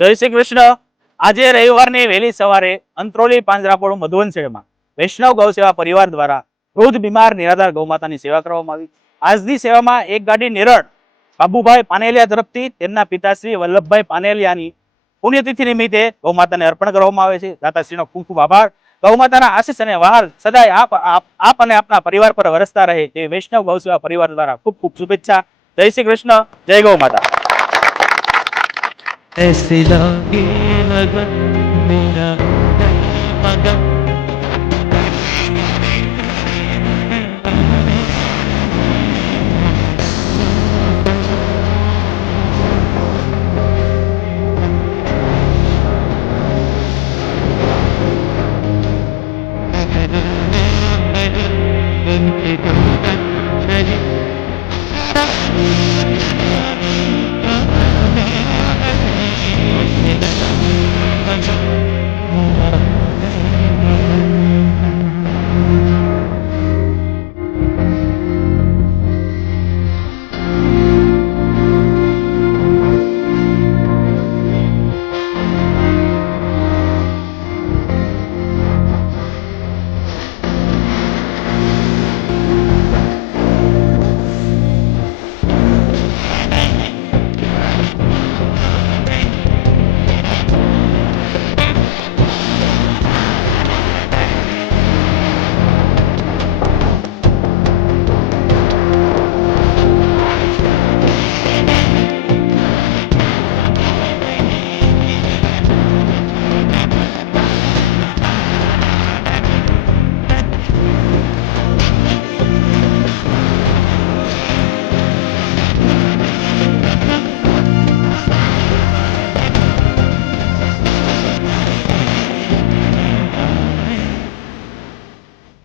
જય શ્રી કૃષ્ણ. આજે રવિવારની વહેલી સવારે અંત્રોલી પાંજરાપોળ મધુવંશેડમાં વૈષ્ણવ ગૌ સેવા પરિવાર દ્વારા વૃદ્ધ બીમાર નિરાધાર ગૌમાતાની સેવા કરવામાં આવી. આજની સેવામાં એક ગાડી નેરળ બાબુભાઈ પાનેલિયા તરફથી તેમના પિતાશ્રી વલ્લભભાઈ પાનેલિયાની પુણ્યતિથિ નિમિત્તે ગૌમાતાને અર્પણ કરવામાં આવે છે. દાતાશ્રીનો ખૂબ ખૂબ આભાર. ગૌમાતાના આશીષ અને વહાલ સદાય આપ અને આપના પરિવાર પર વરસતા રહે તે વૈષ્ણવ ગૌ સેવા પરિવાર દ્વારા ખૂબ ખૂબ શુભેચ્છા. જય શ્રી કૃષ્ણ. જય ગૌ માતા. ऐसे लागे लगन मेरा मगन